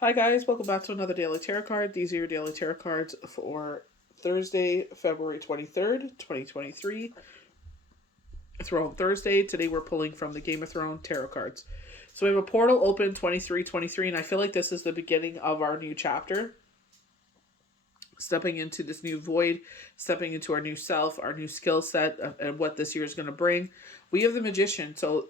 Hi guys, welcome back to another Daily Tarot card. These are your Daily Tarot cards for Thursday, February 23rd, 2023. Throne Thursday. Today we're pulling from the Game of Thrones Tarot cards. So we have a portal open 2323, and I feel like this is the beginning of our new chapter. Stepping into this new void, stepping into our new self, our new skill set, and what this year is going to bring. We have the Magician. So,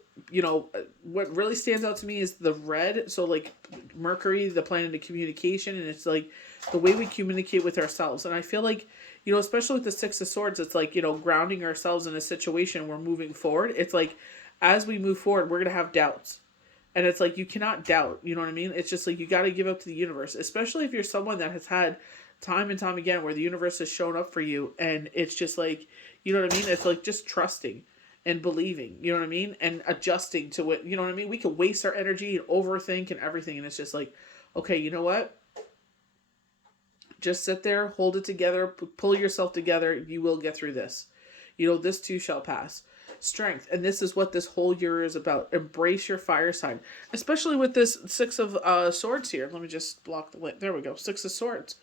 what really stands out to me is the red. So, like Mercury, the planet of communication, and it's like the way we communicate with ourselves. And I feel like, especially with the Six of Swords, it's like, grounding ourselves in a situation, we're moving forward. It's like, as we move forward, we're going to have doubts. And it's like, you cannot doubt, you know what I mean? It's just like, you got to give up to the universe, especially if you're someone that has had time and time again where the universe has shown up for you, and it's just like, you know what I mean, it's like just trusting and believing, you know what I mean, and adjusting to it, you know what I mean. We can waste our energy and overthink and everything, and it's just like, okay, you know what, just sit there, hold it together, pull yourself together, you will get through this. This too shall pass. Strength, and this is what this whole year is about. Embrace your fire sign, especially with this Six of Swords here. Let me just block the lid. There we go. Six of Swords.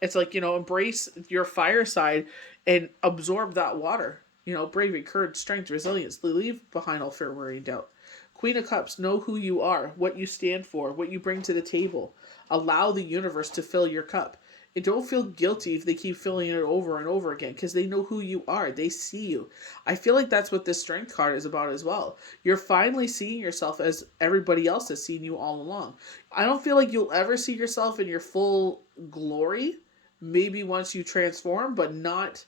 It's like, embrace your fire side and absorb that water. Bravery, courage, strength, resilience. Leave behind all fear, worry, and doubt. Queen of Cups, know who you are, what you stand for, what you bring to the table. Allow the universe to fill your cup. And don't feel guilty if they keep filling it over and over again, because they know who you are. They see you. I feel like that's what this strength card is about as well. You're finally seeing yourself as everybody else has seen you all along. I don't feel like you'll ever see yourself in your full glory. Maybe once you transform, but not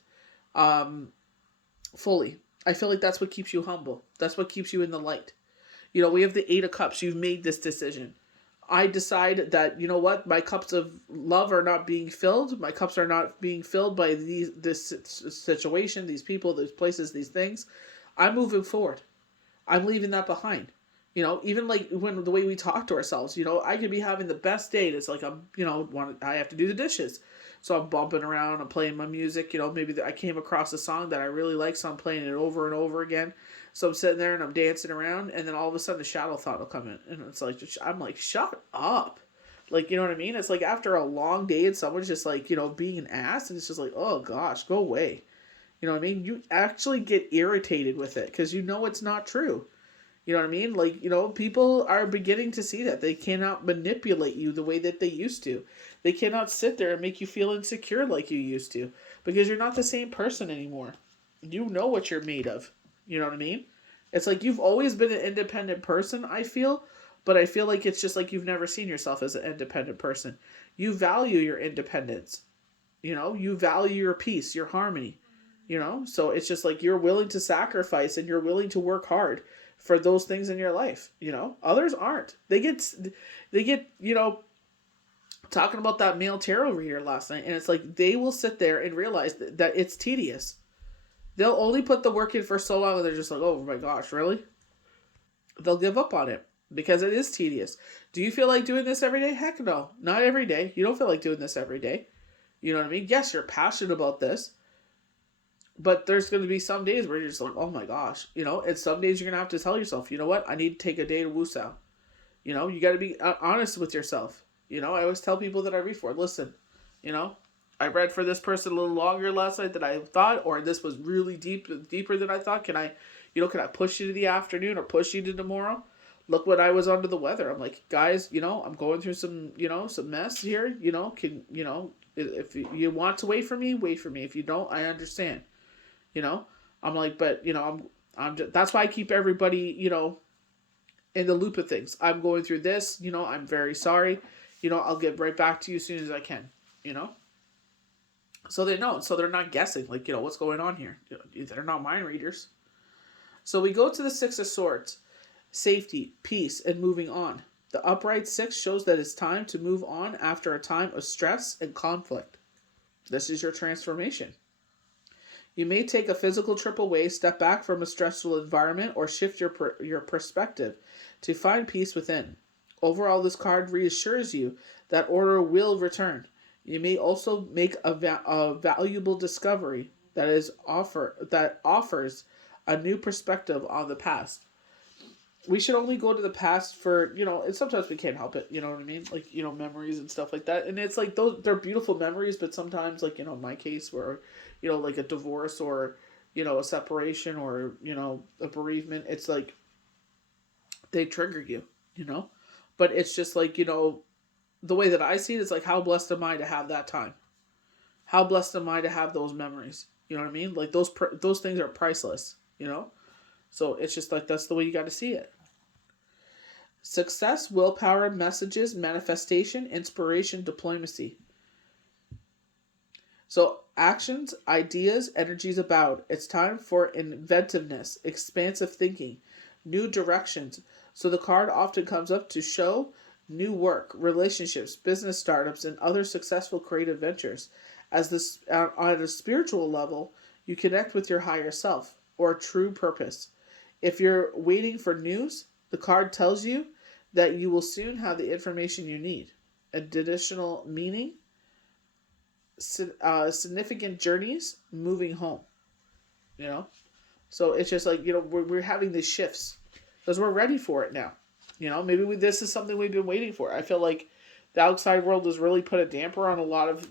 fully. I feel like that's what keeps you humble. That's what keeps you in the light. We have the Eight of Cups. You've made this decision. I decide that, what, my cups of love are not being filled. My cups are not being filled by this situation, these people, these places, these things. I'm moving forward. I'm leaving that behind. Even like when the way we talk to ourselves, I could be having the best day. And it's like I have to do the dishes. So I'm bumping around, I'm playing my music, maybe I came across a song that I really like, so I'm playing it over and over again. So I'm sitting there and I'm dancing around, and then all of a sudden a shadow thought will come in. And it's like, I'm like, shut up. Like, you know what I mean? It's like after a long day and someone's just like, being an ass, and it's just like, oh gosh, go away. You know what I mean? You actually get irritated with it because it's not true. You know what I mean? Like, people are beginning to see that. They cannot manipulate you the way that they used to. They cannot sit there and make you feel insecure like you used to, because you're not the same person anymore. You know what you're made of. You know what I mean? It's like you've always been an independent person, I feel, but I feel like it's just like you've never seen yourself as an independent person. You value your independence. You value your peace, your harmony. So it's just like you're willing to sacrifice and you're willing to work hard for those things in your life. Others aren't. They get talking about that male tarot reader last night, and it's like they will sit there and realize that it's tedious. They'll only put the work in for so long, and they're just like, oh my gosh, really? They'll give up on it because it is tedious. Do you feel like doing this every day? Heck no, not every day. You don't feel like doing this every day. You know what I mean? Yes, you're passionate about this, but there's going to be some days where you're just like, oh my gosh, and some days you're going to have to tell yourself, you know what, I need to take a day to woosah. You got to be honest with yourself. I always tell people that I read for, listen, I read for this person a little longer last night than I thought, or this was really deeper than I thought. Can I push you to the afternoon or push you to tomorrow? Look what I was under the weather. I'm like, guys, I'm going through some mess here. If you want to wait for me, wait for me. If you don't, I understand. I'm like, but I'm just, that's why I keep everybody, in the loop of things. I'm going through this, I'm very sorry. I'll get right back to you as soon as I can, So they know, so they're not guessing, like, what's going on here. They're not mind readers. So we go to the Six of Swords. Safety, peace, and moving on. The upright six shows that it's time to move on after a time of stress and conflict. This is your transformation. You may take a physical trip away, step back from a stressful environment, or shift your perspective to find peace within. Overall, this card reassures you that order will return. You may also make a valuable discovery that offers a new perspective on the past. we should only go to the past for, and sometimes we can't help it, you know what I mean? Like, memories and stuff like that. And it's like those, they're beautiful memories, but sometimes, like, in my case where, like a divorce or, a separation or, a bereavement, it's like they trigger you, you know? But it's just like, the way that I see it is like, how blessed am I to have that time? How blessed am I to have those memories? You know what I mean? Like those things are priceless, So it's just like, that's the way you got to see it. Success, willpower, messages, manifestation, inspiration, diplomacy. So actions, ideas, energies about. It's time for inventiveness, expansive thinking, new directions. So the card often comes up to show new work, relationships, business startups, and other successful creative ventures. As this on a spiritual level, you connect with your higher self or true purpose. If you're waiting for news, the card tells you that you will soon have the information you need. Additional meaning, significant journeys, moving home. You know, so it's just like, we're having these shifts because we're ready for it now. Maybe this is something we've been waiting for. I feel like the outside world has really put a damper on a lot of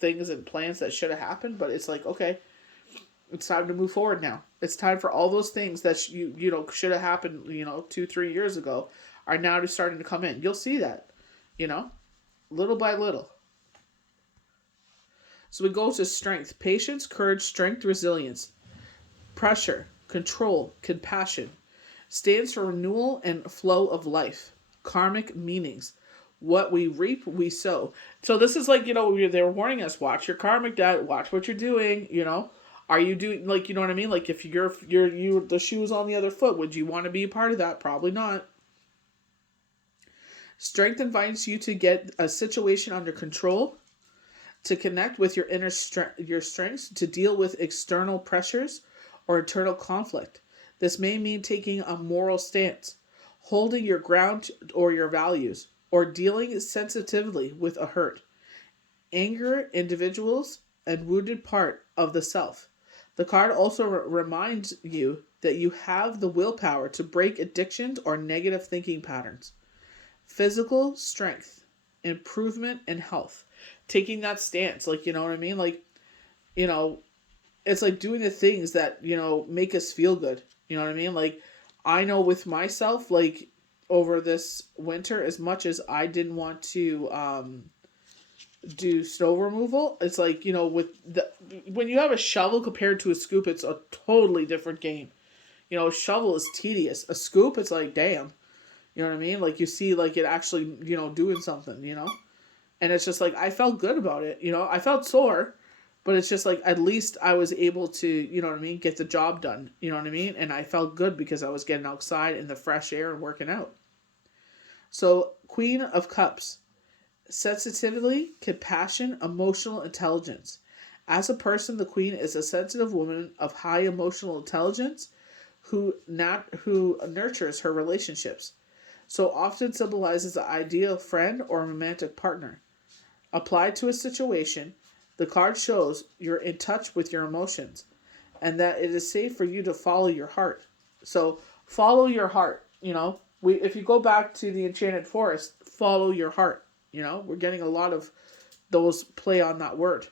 things and plans that should have happened, but it's like, okay, it's time to move forward now. It's time for all those things that should have happened 2-3 years ago are now just starting to come in. You'll see that, little by little. So we go to strength: patience, courage, strength, resilience, pressure, control, compassion. Stands for renewal and flow of life. Karmic meanings: what we reap, we sow. So this is like, they were warning us, watch your karmic debt, watch what you're doing, Are you doing, like, you know what I mean? Like, if you're the shoe's on the other foot, would you want to be a part of that? Probably not. Strength invites you to get a situation under control, to connect with your inner your strengths, to deal with external pressures or internal conflict. This may mean taking a moral stance, holding your ground or your values, or dealing sensitively with a hurt, anger, individuals, and wounded part of the self. The card also reminds you that you have the willpower to break addictions or negative thinking patterns. Physical strength, improvement, and health. Taking that stance, like, you know what I mean? Like, it's like doing the things that, make us feel good. You know what I mean? Like, I know with myself, like, over this winter, as much as I didn't want to do snow removal, it's like, when you have a shovel compared to a scoop, it's a totally different game. A shovel is tedious. A scoop, it's like, damn. You know what I mean? Like, you see, like, it actually, doing something, And it's just like, I felt good about it. I felt sore, but it's just like, at least I was able to, you know what I mean, get the job done. You know what I mean? And I felt good because I was getting outside in the fresh air and working out. So, Queen of Cups: sensitivity, compassion, emotional intelligence. As a person, the Queen is a sensitive woman of high emotional intelligence who nurtures her relationships. So often symbolizes the ideal friend or romantic partner. Applied to a situation, the card shows you're in touch with your emotions and that it is safe for you to follow your heart. So follow your heart, if you go back to the Enchanted Forest, follow your heart. We're getting a lot of those play on that word.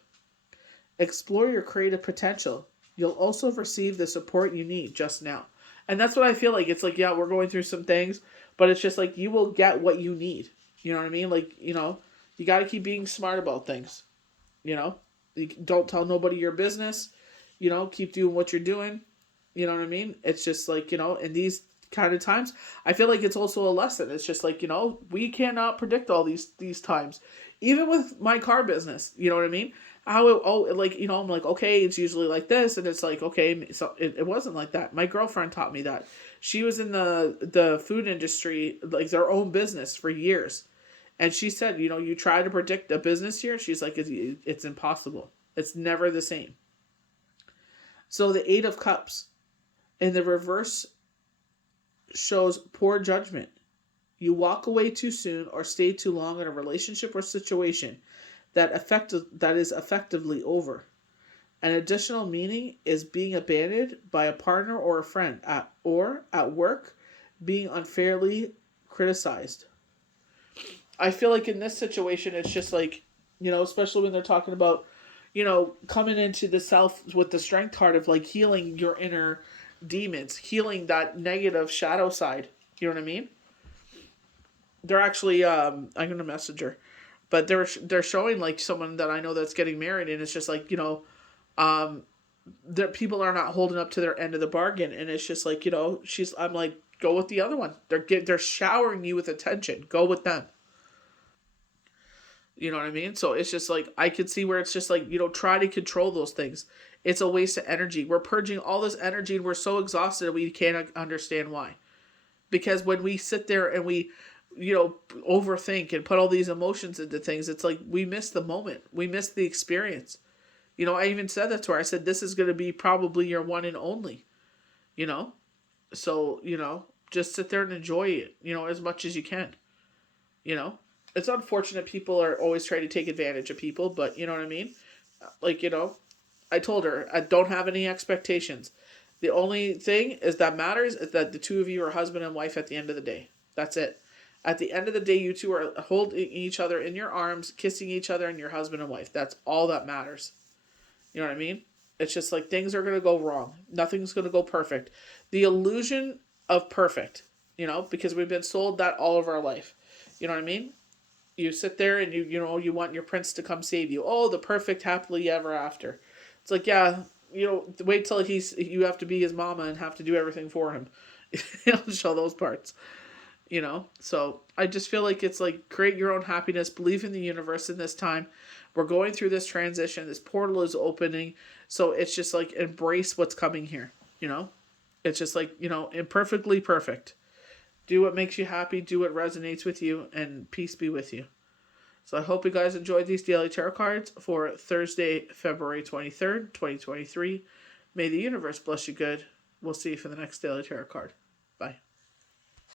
Explore your creative potential. You'll also receive the support you need just now. And that's what I feel like. It's like, yeah, we're going through some things, but it's just like, you will get what you need. You know what I mean? Like, you got to keep being smart about things. You don't tell nobody your business. Keep doing what you're doing. You know what I mean? It's just like, in these kind of times, I feel like it's also a lesson. It's just like, we cannot predict all these times. Even with my car business, you know what I mean? I'm like, okay, it's usually like this, and it's like, okay, so it wasn't like that. My girlfriend taught me that. She was in the food industry, like their own business for years. And she said, you try to predict a business year, she's like, it's impossible. It's never the same. So the 8 of Cups in the reverse shows poor judgment. You walk away too soon or stay too long in a relationship or situation that is effectively over. An additional meaning is being abandoned by a partner or a friend at work, being unfairly criticized. I feel like in this situation, it's just like, especially when they're talking about, coming into the self with the strength card of like healing your inner demons, healing that negative shadow side. You know what I mean? They're actually, I'm gonna message her, but they're showing like someone that I know that's getting married, and it's just like, um, that people are not holding up to their end of the bargain, and it's just like, I'm like, go with the other one. They're showering you with attention. Go with them. You know what I mean? So it's just like, I could see where it's just like, try to control those things. It's a waste of energy. We're purging all this energy and we're so exhausted we can't understand why. Because when we sit there and we, overthink and put all these emotions into things, it's like we miss the moment. We miss the experience. I even said that to her. I said, this is going to be probably your one and only, you know? So, just sit there and enjoy it, as much as you can, you know? It's unfortunate people are always trying to take advantage of people, but you know what I mean? Like, I told her, I don't have any expectations. The only thing is that matters is that the two of you are husband and wife at the end of the day. That's it. At the end of the day, you two are holding each other in your arms, kissing each other, and you're husband and wife. That's all that matters. You know what I mean? It's just like things are going to go wrong. Nothing's going to go perfect. The illusion of perfect, because we've been sold that all of our life. You know what I mean? You sit there and you want your prince to come save you. Oh, the perfect happily ever after. It's like, yeah, wait till you have to be his mama and have to do everything for him. Show those parts. So I just feel like it's like, create your own happiness, believe in the universe in this time. We're going through this transition, this portal is opening, so it's just like, embrace what's coming here. It's just like, imperfectly perfect. Do what makes you happy, do what resonates with you, and peace be with you. So I hope you guys enjoyed these daily tarot cards for Thursday, February 23rd, 2023. May the universe bless you good. We'll see you for the next daily tarot card. Bye.